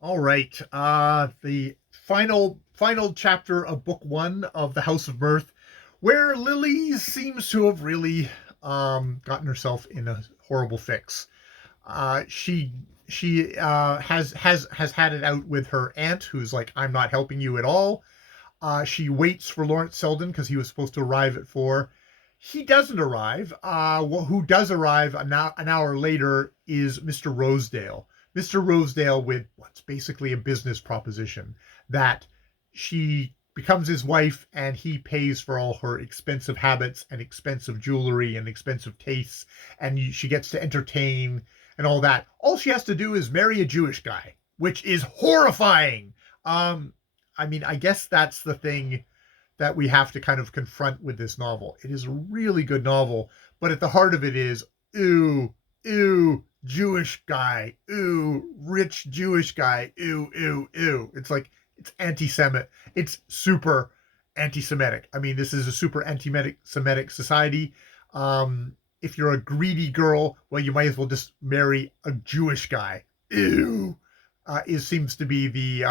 All right. The final chapter of book one of the House of Mrth, where Lily seems to have really gotten herself in a horrible fix. She has had it out with her aunt, who's like, "I'm not helping you at all." She waits for Lawrence Selden because he was supposed to arrive at 4. He doesn't arrive. Who does arrive an hour later is Mr. Rosedale. Mr. Rosedale with what's basically a business proposition that she becomes his wife and he pays for all her expensive habits and expensive jewelry and expensive tastes, and she gets to entertain and all that. All she has to do is marry a Jewish guy, which is horrifying. I mean, I guess that's the thing that we have to kind of confront with this novel. It is a really good novel, but at the heart of it is, ooh, ooh, Jewish guy, ooh, rich Jewish guy, ooh, ooh, ooh. It's like, it's anti-Semitic. It's super anti-Semitic. I mean, this is a super anti-Semitic society. If you're a greedy girl, well, you might as well just marry a Jewish guy. Ew. It seems to be the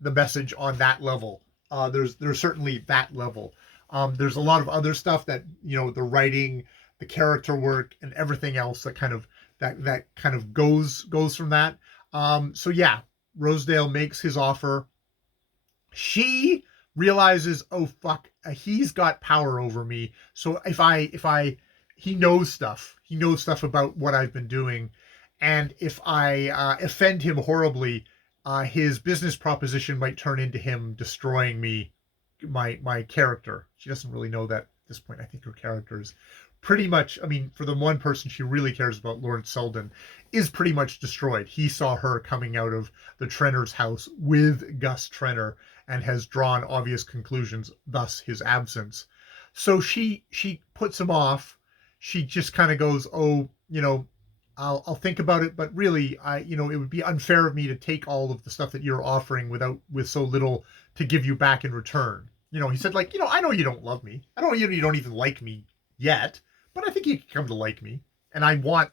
message on that level. There's certainly that level. There's a lot of other stuff that the writing, the character work, and everything else that kind of goes from that. So yeah, Rosedale makes his offer. She realizes, oh fuck, he's got power over me. So if I he knows stuff. He knows stuff about what I've been doing, and if I offend him horribly, his business proposition might turn into him destroying me, my character. She doesn't really know that at this point. I think her character is pretty much, I mean, for the one person she really cares about, Lawrence Selden, is pretty much destroyed. He saw her coming out of the Trenner's house with Gus Trenner and has drawn obvious conclusions, thus his absence. So she puts him off. She just kind of goes, oh, I'll think about it, but really, it would be unfair of me to take all of the stuff that you're offering with so little to give you back in return. He said, like, I know you don't love me. I know you don't even like me yet, but I think you can come to like me, and I want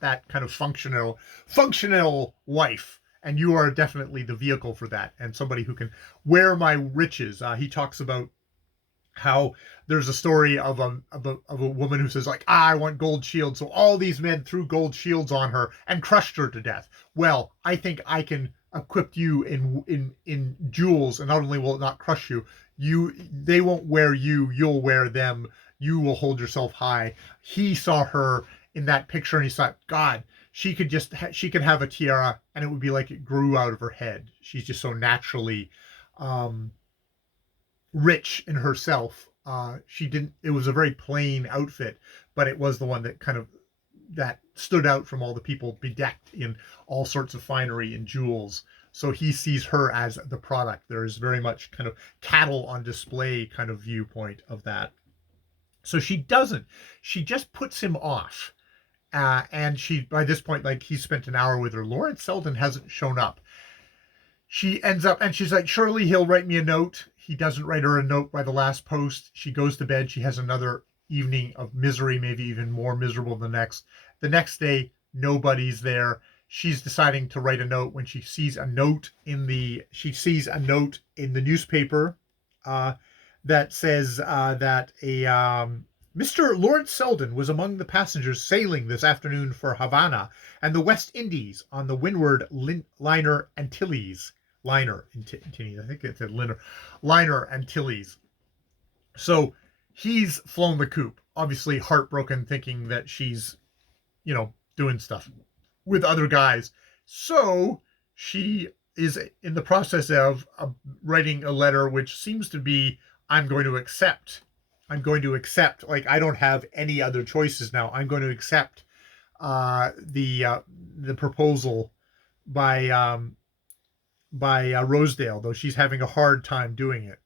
that kind of functional wife, and you are definitely the vehicle for that, and somebody who can wear my riches. He talks about how there's a story of a woman who says, like, I want gold shields, so all these men threw gold shields on her and crushed her to death. Well, I think I can equip you in jewels, and not only will it not crush they won't wear you, you'll wear them. You will hold yourself high. He saw her in that picture and he thought, God, she could have a tiara and it would be like it grew out of her head. She's just so naturally um rich in herself. She didn't. It was a very plain outfit, but it was the one that stood out from all the people bedecked in all sorts of finery and jewels. So he sees her as the product. There is very much kind of cattle on display kind of viewpoint of that. So she doesn't. She just puts him off. And she, by this point, like, he spent an hour with her. Lawrence Selden hasn't shown up. She ends up, and she's like, surely he'll write me a note. He doesn't write her a note by the last post. She goes to bed. She has another evening of misery, maybe even more miserable than the next. The next day, nobody's there. She's deciding to write a note when she sees a note in the newspaper uh, that says that a Mr. Lawrence Selden was among the passengers sailing this afternoon for Havana and the West Indies on the windward liner Antilles. Antilles, I think it's a liner Antilles. So he's flown the coop, obviously heartbroken, thinking that she's, doing stuff with other guys. So she is in the process of writing a letter, which seems to be, I'm going to accept. I'm going to accept. Like, I don't have any other choices now. I'm going to accept the proposal by Rosedale, though she's having a hard time doing it.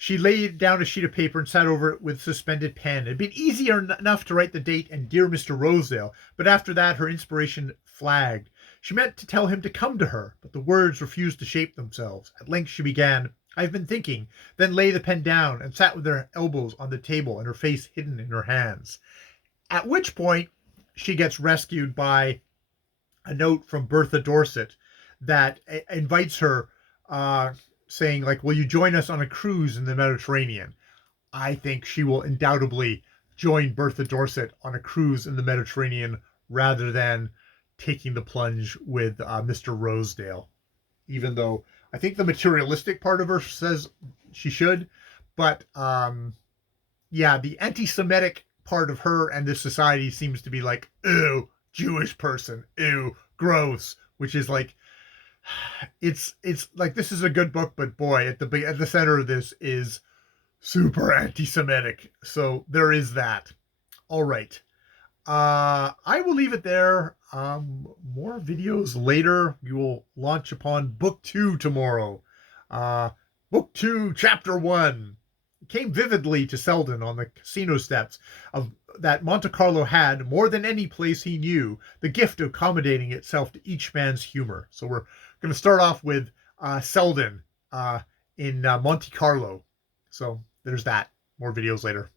She laid down a sheet of paper and sat over it with suspended pen. It had been easier enough to write the date and dear Mr. Rosedale, but after that her inspiration flagged. She meant to tell him to come to her, but the words refused to shape themselves. At length she began, I've been thinking, then lay the pen down and sat with her elbows on the table and her face hidden in her hands. At which point she gets rescued by a note from Bertha Dorset that invites her, saying like, "Will you join us on a cruise in the Mediterranean?" I think she will undoubtedly join Bertha Dorset on a cruise in the Mediterranean rather than taking the plunge with Mr. Rosedale. Even though I think the materialistic part of her says she should, but yeah, the anti-Semitic part of her and this society seems to be like, ew, Jewish person, ew, gross, which is like, it's like this is a good book, but boy, at the center of this is super anti-Semitic. So there is that. All right. I will leave it there. More videos later. We will launch upon book 2 tomorrow. Uh, book 2, chapter 1. It came vividly to Selden on the casino steps of that Monte Carlo had, more than any place he knew, the gift of accommodating itself to each man's humor. So we're going to start off with Selden in Monte Carlo. So there's that. More videos later.